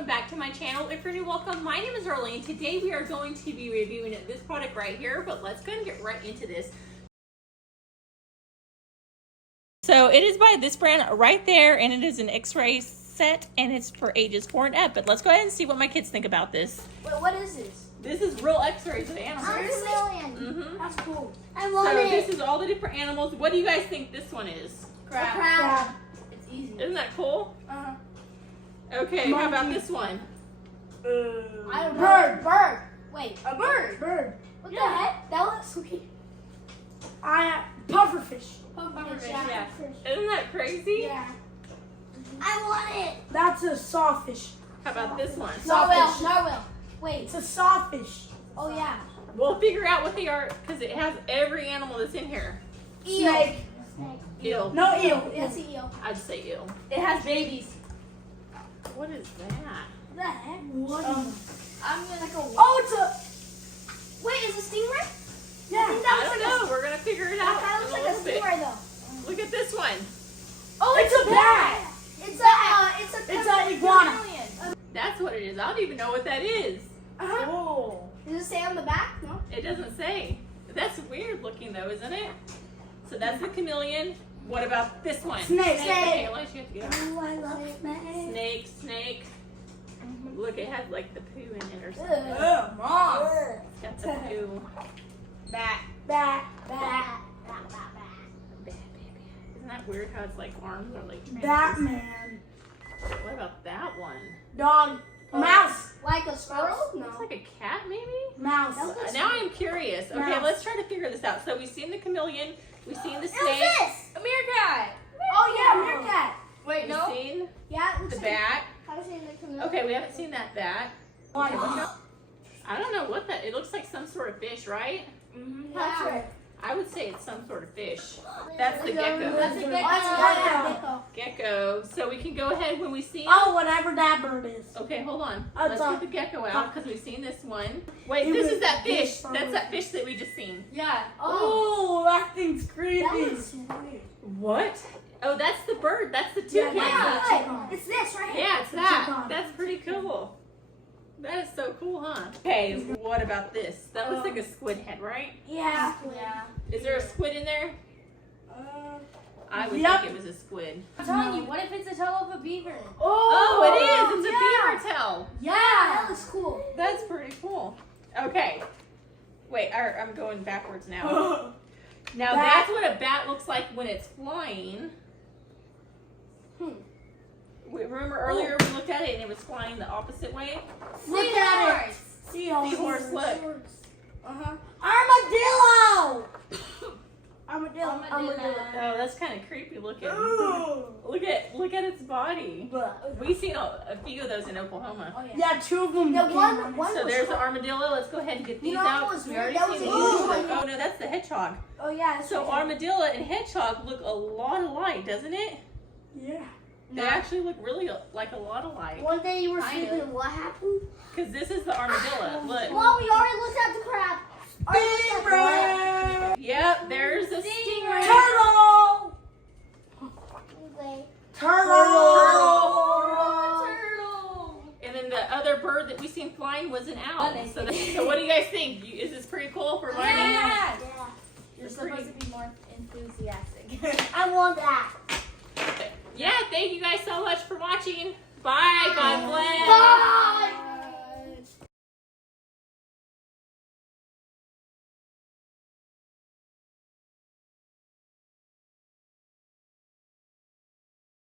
welcome back to my channel. If you're new, welcome. My name is Early, and today we are going to be reviewing this product right here, but let's go and get right into this. So it is by this brand right there, and it is an X-ray set, and it's for ages 4 and up. But let's go ahead and see what my kids think about this. Wait, what is this? This is real X-rays of animals. Mm-hmm. That's cool. I want it. So this is all the different animals. What do you guys think this one is? Crab. It's easy. Isn't that cool? Uh-huh. Okay, how about this one? I don't know. Bird. Wait. A bird. What the heck? That looks sweet. Pufferfish. Pufferfish. Yeah. Isn't that crazy? Yeah. I want it. That's a sawfish. How about this one? Narwhal. Wait. It's a sawfish. Oh yeah. We'll figure out what they are because it has every animal that's in here. Eel. Snake. Eel. No eel. That's an eel. I'd say eel. It has babies. What is that? What the heck? What? I'm gonna like a. Oh, it's a. Wait, is it a stingray? Yeah. I don't know. We're gonna figure it out. That in looks a like a little bit. stingray though. Look at this one. Oh, It's a bat. It's a iguana. chameleon. That's what it is. I don't even know what that is. Oh. Does it say on the back? No. It doesn't say. That's weird looking though, isn't it? So that's the chameleon. What about this one? Snake. Okay, Elijah, you have to get out. Oh, I love it. Snake. Look, it has like the poo in it or something. Oh, Mom. It's got the poo. Bat. Isn't that weird how it's like arms are like translucent? Batman. What about that one? Dog. Mouse. Like a squirrel? Looks like a cat maybe? Mouse. Now I'm curious. Okay, Mouse. let's try to figure this out. So we've seen the chameleon, we've seen the snake, What's this? A meerkat. Oh yeah, meerkat. Wait, we've no. seen Yeah, it looks the like. bat. I've seen the chameleon. Okay, we haven't seen that bat. Why? I don't know what that, it looks like some sort of fish, right? Yeah. I would say it's some sort of fish. That's the gecko. That's a gecko. Oh, Gecko. So we can go ahead when we see Oh, whatever that bird is. Okay, hold on. Oh, Let's it's get the gecko out because we've seen this one. Wait, It this was is that fish. this bird. That's that fish that we just seen. Yeah. Oh, that thing's creepy. That looks weird. What? Oh, that's the bird. That's the toucan. Yeah, it's this right here. Yeah, it's that. toucan. That's pretty cool. That is so cool, huh? Okay, what about this? That looks like a squid head, right? Yeah. Yeah. Is there a squid in there? I would Yep. think it was a squid. I'm telling you, what if it's a tail of a beaver? Oh, it is. It's a beaver tail. Yeah. That looks cool. That's pretty cool. Okay. Wait, I'm going backwards now. Now that's what a bat looks like when it's flying. Remember earlier we looked at it and it was flying the opposite way? Look at it. Seahorse, look. Armadillo. Armadillo. Oh, that's kind of creepy looking. Ooh. Look at its body. We've seen a few of those in Oklahoma. Oh, yeah. Yeah, 2 of them. The one So was there's the armadillo. Let's go ahead and get these know out. what was We weird? already That was seen a these. huge one. Oh no, that's the hedgehog. Oh yeah. So armadillo and hedgehog look a lot alike, doesn't it? Yeah. They actually look really like a lot alike. One day you were sleeping. What happened? Because this is the armadillo. Look. Well, we already looked at the crab. Stingray. Yep, there's a stingray. Turtle. Turtle. And then the other bird that we seen flying was an owl. So what do you guys think? Is this pretty cool for learning? Yeah. You're supposed to be more enthusiastic. I want that. Yeah, thank you guys so much for watching. Bye.